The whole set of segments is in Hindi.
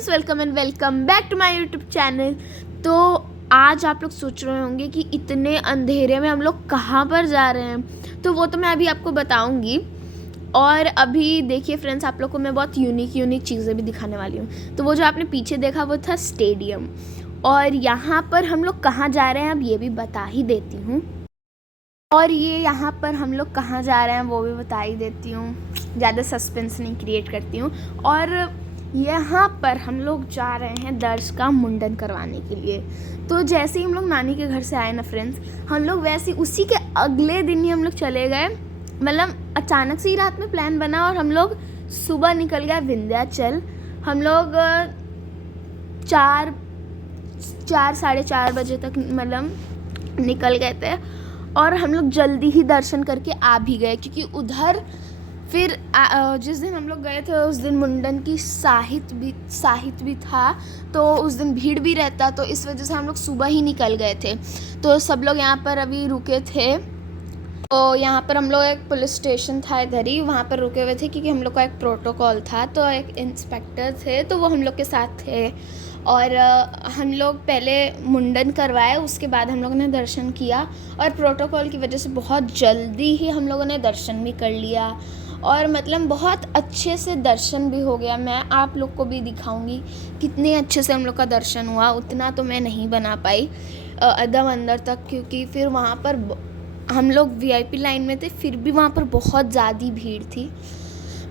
Friends, welcome back to my YouTube channel. तो आज आप लोग सोच रहे होंगे कि इतने अंधेरे में हम लोग कहाँ पर जा रहे हैं, तो वो तो मैं अभी आपको बताऊंगी। और अभी देखिए फ्रेंड्स, आप लोग को मैं बहुत यूनिक चीज़ें भी दिखाने वाली हूँ। तो वो जो आपने पीछे देखा वो था स्टेडियम, और यहाँ पर हम लोग कहाँ जा रहे हैं अब ये भी बता ही देती हूँ। और ये यहाँ पर हम लोग कहाँ जा रहे हैं वो भी बता ही देती हूँ, ज़्यादा सस्पेंस नहीं क्रिएट करती हूँ। और यहाँ पर हम लोग जा रहे हैं दर्श का मुंडन करवाने के लिए। तो जैसे ही हम लोग नानी के घर से आए ना फ्रेंड्स, हम लोग वैसे उसी के अगले दिन ही हम लोग चले गए। मतलब अचानक से ही रात में प्लान बना और हम लोग सुबह निकल गए विंध्याचल। हम लोग 4 साढ़े 4 बजे तक मतलब निकल गए थे, और हम लोग जल्दी ही दर्शन करके आ भी गए, क्योंकि उधर फिर जिस दिन हम लोग गए थे उस दिन मुंडन की साहित्य भी था, तो उस दिन भीड़ भी रहता, तो इस वजह से हम लोग सुबह ही निकल गए थे। तो सब लोग यहाँ पर अभी रुके थे। तो यहाँ पर हम लोग एक पुलिस स्टेशन था इधर ही, वहाँ पर रुके हुए थे, क्योंकि हम लोग का एक प्रोटोकॉल था। तो एक इंस्पेक्टर थे, तो वो हम लोग के साथ थे। और हम लोग पहले मुंडन करवाए, उसके बाद हम लोगों ने दर्शन किया। और प्रोटोकॉल की वजह से बहुत जल्दी ही हम लोगों ने दर्शन भी कर लिया, और मतलब बहुत अच्छे से दर्शन भी हो गया। मैं आप लोग को भी दिखाऊंगी कितने अच्छे से हम लोग का दर्शन हुआ। उतना तो मैं नहीं बना पाई एकदम अंदर तक, क्योंकि फिर वहाँ पर हम लोग वीआईपी लाइन में थे, फिर भी वहाँ पर बहुत ज़्यादा भीड़ थी,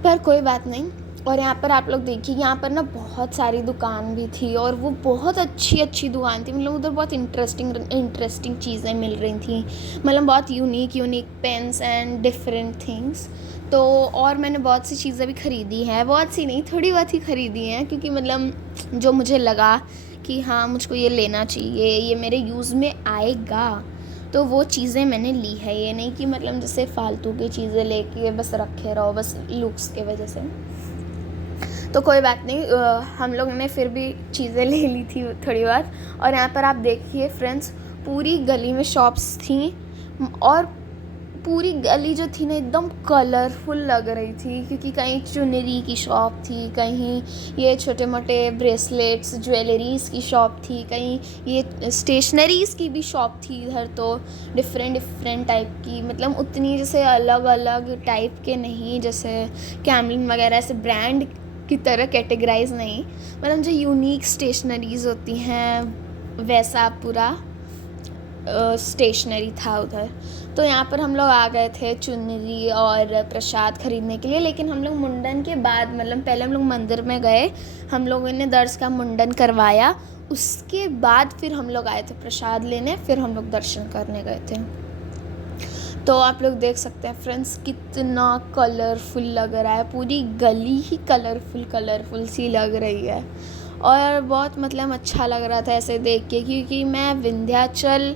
पर कोई बात नहीं। और यहाँ पर आप लोग देखिए, यहाँ पर ना बहुत सारी दुकान भी थी, और वो बहुत अच्छी दुकान थी। मतलब उधर बहुत इंटरेस्टिंग चीज़ें मिल रही थी, मतलब बहुत unique pens and different things. तो और मैंने बहुत सी चीज़ें भी ख़रीदी हैं, बहुत सी नहीं, थोड़ी बहुत ही ख़रीदी हैं, क्योंकि मतलब जो मुझे लगा कि हाँ मुझको ये लेना चाहिए, ये मेरे यूज़ में आएगा, तो वो चीज़ें मैंने ली है। ये नहीं कि मतलब जैसे फालतू की चीज़ें लेके बस रखे रहो बस लुक्स के वजह से। तो कोई बात नहीं, हम लोग ने फिर भी चीज़ें ले ली थी थोड़ी बहुत। और यहाँ पर आप देखिए फ्रेंड्स, पूरी गली में शॉप्स थी, और पूरी गली जो थी ना एकदम कलरफुल लग रही थी, क्योंकि कहीं चुनरी की शॉप थी, कहीं ये छोटे मोटे ब्रेसलेट्स ज्वेलरीज़ की शॉप थी, कहीं ये स्टेशनरीज़ की भी शॉप थी इधर। तो डिफरेंट टाइप की, मतलब उतनी जैसे अलग अलग टाइप के नहीं, जैसे कैमलिन वगैरह ऐसे ब्रांड की तरह कैटेगराइज नहीं, मतलब जो यूनिक स्टेशनरीज़ होती हैं वैसा पूरा स्टेशनरी था उधर। तो यहाँ पर हम लोग आ गए थे चुनरी और प्रसाद खरीदने के लिए। लेकिन हम लोग मुंडन के बाद, मतलब पहले हम लोग मंदिर में गए, हम लोगों ने दर्श का मुंडन करवाया, उसके बाद फिर हम लोग आए थे प्रसाद लेने, फिर हम लोग दर्शन करने गए थे। तो आप लोग देख सकते हैं फ्रेंड्स, कितना कलरफुल लग रहा है, पूरी गली ही कलरफुल सी लग रही है। और बहुत मतलब अच्छा लग रहा था ऐसे देख के, क्योंकि मैं विंध्याचल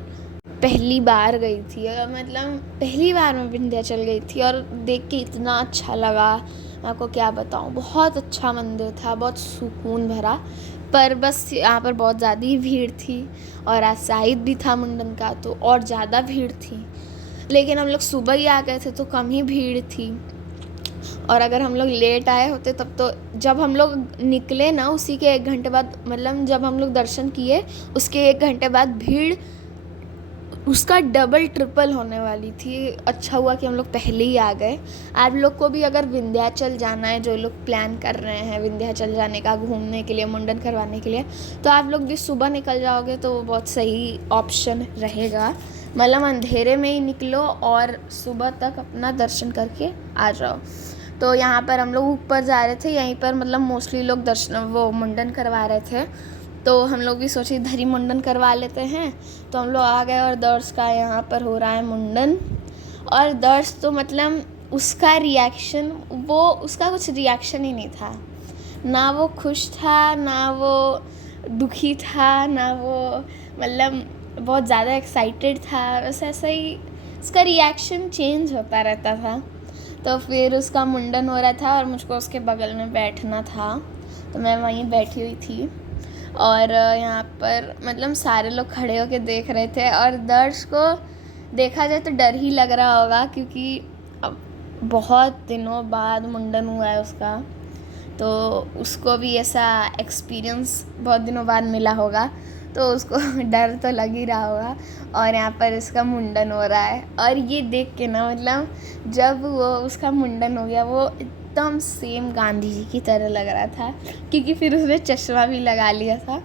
पहली बार गई थी, मतलब पहली बार मैं विंध्याचल गई थी, और देख के इतना अच्छा लगा, मैं आपको क्या बताऊँ। बहुत अच्छा मंदिर था, बहुत सुकून भरा, पर बस यहाँ पर बहुत ज़्यादा ही भीड़ थी, और आज साहिद भी था मुंडन का, तो और ज़्यादा भीड़ थी। लेकिन हम लोग सुबह ही आ गए थे तो कम ही भीड़ थी, और अगर हम लोग लेट आए होते तब तो, जब हम लोग निकले ना उसी के 1 घंटे बाद, मतलब जब हम लोग दर्शन किए उसके 1 घंटे बाद भीड़ उसका डबल ट्रिपल होने वाली थी। अच्छा हुआ कि हम लोग पहले ही आ गए। आप लोग को भी अगर विंध्याचल जाना है, जो लोग प्लान कर रहे हैं विंध्याचल जाने का घूमने के लिए, मुंडन करवाने के लिए, तो आप लोग भी सुबह निकल जाओगे तो वो बहुत सही ऑप्शन रहेगा। मतलब अंधेरे में ही निकलो और सुबह तक अपना दर्शन करके आ जाओ। तो यहाँ पर हम लोग ऊपर जा रहे थे, यहीं पर मतलब मोस्टली लोग दर्शन वो मुंडन करवा रहे थे, तो हम लोग भी सोचे इधर ही मुंडन करवा लेते हैं। तो हम लोग आ गए, और दर्श का यहाँ पर हो रहा है मुंडन। और दर्श तो मतलब उसका रिएक्शन, वो उसका कुछ रिएक्शन ही नहीं था, ना वो खुश था ना वो दुखी था, ना वो मतलब बहुत ज़्यादा एक्साइटेड था, बस ऐसा ही उसका रिएक्शन चेंज होता रहता था। तो फिर उसका मुंडन हो रहा था और मुझको उसके बगल में बैठना था, तो मैं वहीं बैठी हुई थी। और यहाँ पर मतलब सारे लोग खड़े होकर देख रहे थे, और दर्श को देखा जाए तो डर ही लग रहा होगा, क्योंकि अब बहुत दिनों बाद मुंडन हुआ है उसका। तो उसको भी ऐसा एक्सपीरियंस बहुत दिनों बाद मिला होगा, तो उसको डर तो लग ही रहा होगा। और यहाँ पर इसका मुंडन हो रहा है, और ये देख के ना मतलब जब वो उसका मुंडन हो गया वो एकदम सेम गांधी जी की तरह लग रहा था, क्योंकि फिर उसने चश्मा भी लगा लिया था।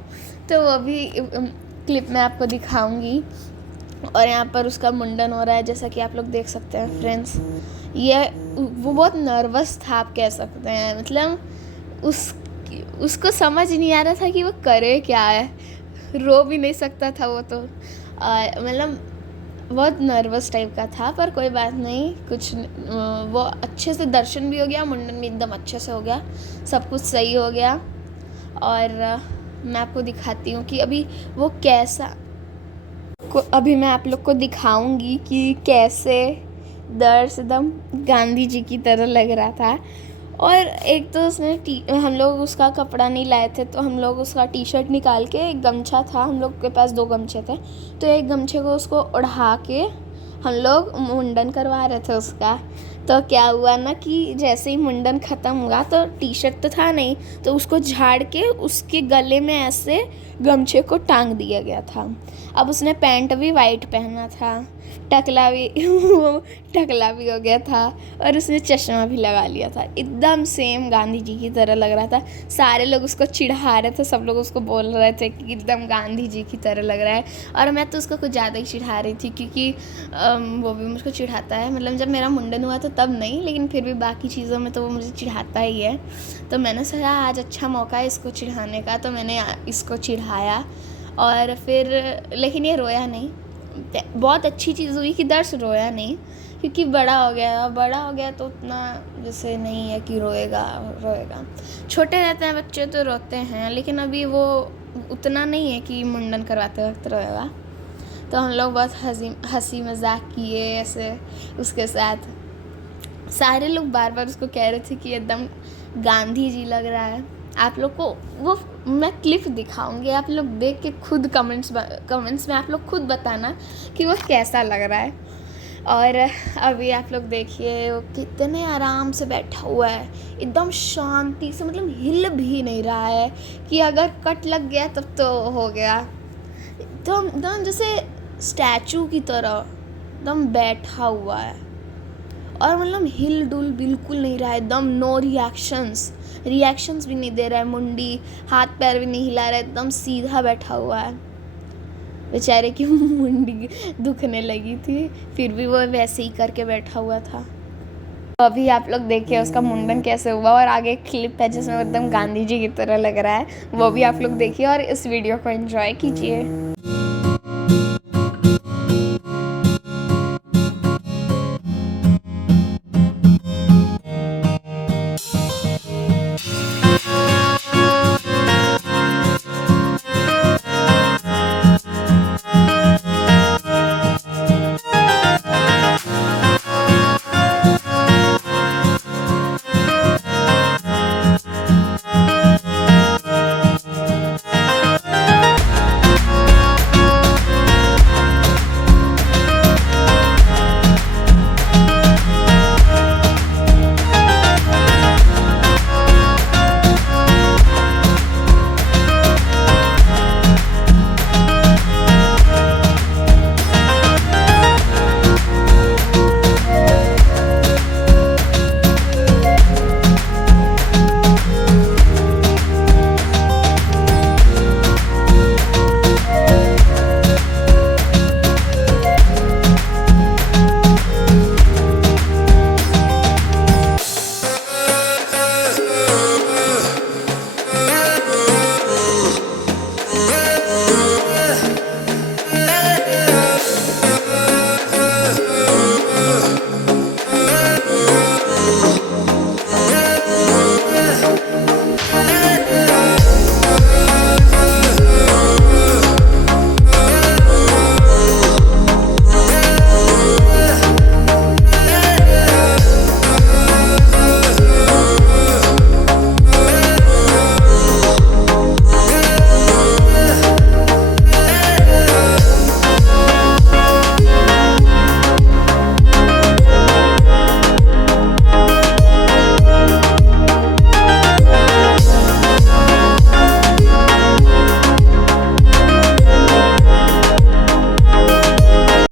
तो वो भी क्लिप में आपको दिखाऊंगी। और यहाँ पर उसका मुंडन हो रहा है, जैसा कि आप लोग देख सकते हैं फ्रेंड्स। ये वो बहुत नर्वस था, आप कह सकते हैं। मतलब उसको समझ नहीं आ रहा था कि वो करे क्या है, रो भी नहीं सकता था वो तो। मतलब बहुत नर्वस टाइप का था, पर कोई बात नहीं, कुछ वो अच्छे से दर्शन भी हो गया, मुंडन भी एकदम अच्छे से हो गया, सब कुछ सही हो गया। और मैं आपको दिखाती हूँ कि अभी वो कैसा, अभी मैं आप लोग को दिखाऊंगी कि कैसे दर्श एकदम गांधी जी की तरह लग रहा था। और एक तो उसने हम लोग उसका कपड़ा नहीं लाए थे, तो हम लोग उसका टी शर्ट निकाल के, एक गमछा था, हम लोग के पास 2 गमछे थे, तो एक गमछे को उसको ओढ़ा के हम लोग मुंडन करवा रहे थे उसका। तो क्या हुआ ना कि जैसे ही मुंडन ख़त्म हुआ तो टी शर्ट तो था नहीं, तो उसको झाड़ के उसके गले में ऐसे गमछे को टांग दिया गया था। अब उसने पैंट भी वाइट पहना था, टकला भी टकला भी हो गया था, और उसने चश्मा भी लगा लिया था, एकदम सेम गांधी जी की तरह लग रहा था। सारे लोग उसको चिढ़ा रहे थे, सब लोग उसको बोल रहे थे कि एकदम गांधी जी की तरह लग रहा है। और मैं तो उसको कुछ ज़्यादा ही चिढ़ा रही थी, क्योंकि वो भी मुझको चिढ़ाता है। मतलब जब मेरा मुंडन हुआ तो तब नहीं, लेकिन फिर भी बाकी चीज़ों में तो वो मुझे चिढ़ाता ही है। तो मैंने सोचा आज अच्छा मौका है इसको चिढ़ाने का, तो मैंने इसको चिढ़ाया। और फिर लेकिन ये रोया नहीं। बहुत अच्छी चीज़ हुई कि दर्श रोया नहीं, क्योंकि बड़ा हो गया तो उतना जैसे नहीं है कि रोएगा। छोटे रहते हैं बच्चे तो रोते हैं, लेकिन अभी वो उतना नहीं है कि मुंडन करवाते वक्त रोएगा। तो हम लोग बहुत हंसी मजाक किए ऐसे उसके साथ। सारे लोग बार बार उसको कह रहे थे कि एकदम गांधी जी लग रहा है। आप लोग को वो मैं क्लिप दिखाऊंगी, आप लोग देख के खुद कमेंट्स में आप लोग खुद बताना कि वो कैसा लग रहा है। और अभी आप लोग देखिए वो कितने आराम से बैठा हुआ है, एकदम शांति से, मतलब हिल भी नहीं रहा है कि अगर कट लग गया तब तो हो गया। एकदम जैसे स्टैचू की तरह एकदम बैठा हुआ है, और मतलब हिल डुल बिल्कुल नहीं रहा है, एकदम नो रिएक्शंस भी नहीं दे रहा है, मुंडी हाथ पैर भी नहीं हिला रहा है, एकदम सीधा बैठा हुआ है। बेचारे की मुंडी दुखने लगी थी, फिर भी वो वैसे ही करके बैठा हुआ था। तो अभी आप लोग देखिए उसका मुंडन कैसे हुआ, और आगे एक क्लिप है जिसमें एकदम गांधी जी की तरह लग रहा है, वो भी आप लोग देखिए और इस वीडियो को एंजॉय कीजिए।